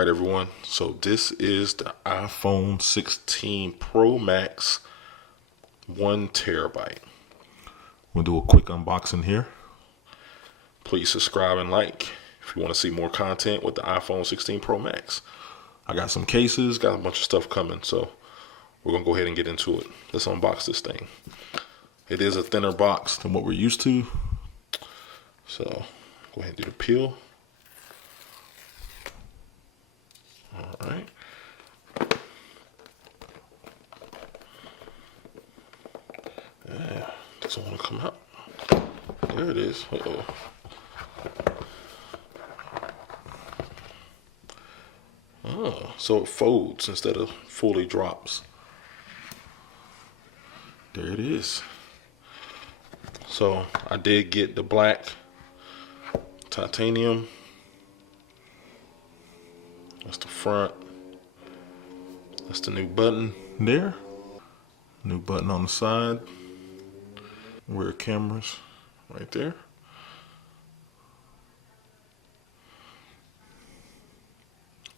right, everyone. So this is the iPhone 16 Pro Max, 1 TB. We'll do a quick unboxing here. Please subscribe and like if you want to see more content with the iPhone 16 Pro Max. I got some cases, got a bunch of stuff coming, so we're gonna go ahead and get into it. Let's unbox this thing. It is a thinner box than what we're used to, so go ahead and do the peel. All right. Yeah, doesn't want to come out. There it is. Uh-oh. Oh, so it folds instead of fully drops. There it is. So I did get the black titanium. That's the front. That's the new button there. New button on the side. Rear cameras right there.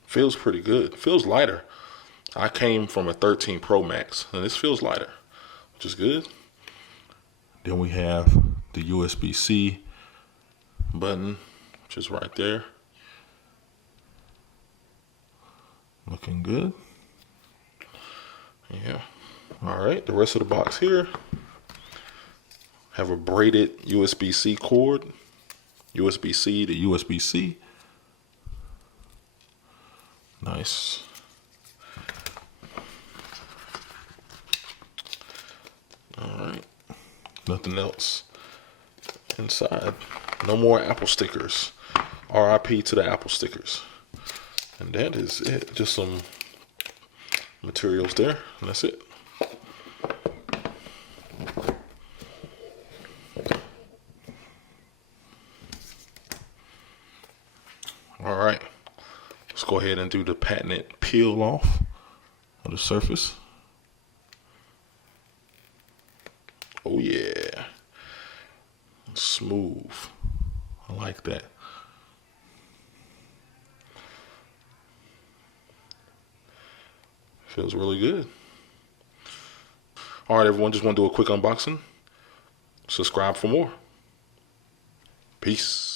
Feels pretty good. Feels lighter. I came from a 13 Pro Max and this feels lighter, which is good. Then we have the USB-C button, which is right there. Looking good. Yeah. All right, the rest of the box here have a braided USB-C cord, USB-C to USB-C. Nice. All right, nothing else inside. No more Apple stickers. RIP to the Apple stickers. And that is it. Just some materials there, and that's it. All right, let's go ahead and do the patented peel off of the surface. Oh yeah, smooth. I like that. Feels really good. All right, everyone, just want to do a quick unboxing. Subscribe for more. Peace.